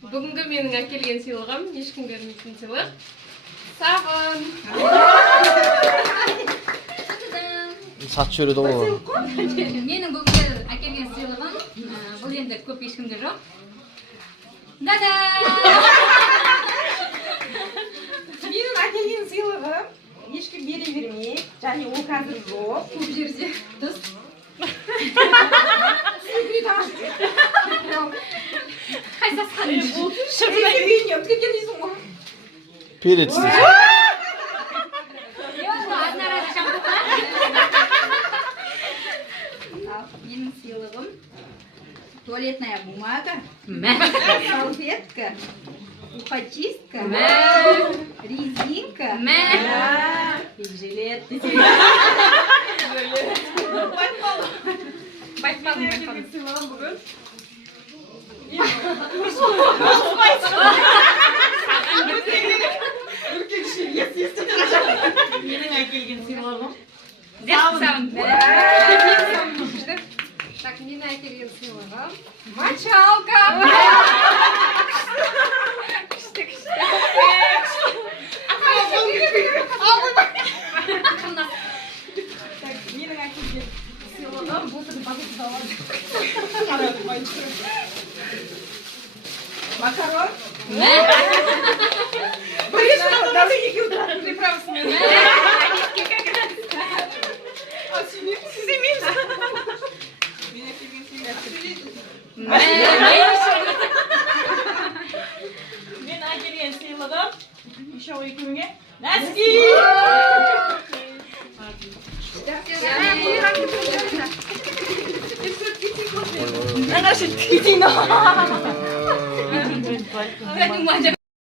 Бүгінгі менің әкелген сыйлығым ешкім бермейтін сыйлық. Сабын. Saç yürüdü o. Менің бүгінгі әкелген сыйлығым бұл енді көп ешкімде жоқ. Дада! Менің әкелген сыйлығым ешкім бере бермейді, және ол қазір жоқ. Көп жерде дұрыс. Қай сасқан? Үйіне өтіп кеткен дейсің ғой. Перец. Менің сыйлығым туалетная бумага, салфетка, ухочистка, резинка и жилет. Әкелген сыйлығым бүгін. Менің әкелген сыйлығым. Так, мен әкелген сыйлығым. Мочалка. Күшті. Менің әкелген сыйлығым. Макарон. Даже екеу тұратын приправасымен. Сүймейміз. Мен әкелген Мен әкелген сыйлығым. Еще екеуіңе. Нәски! Нағашы кетейін.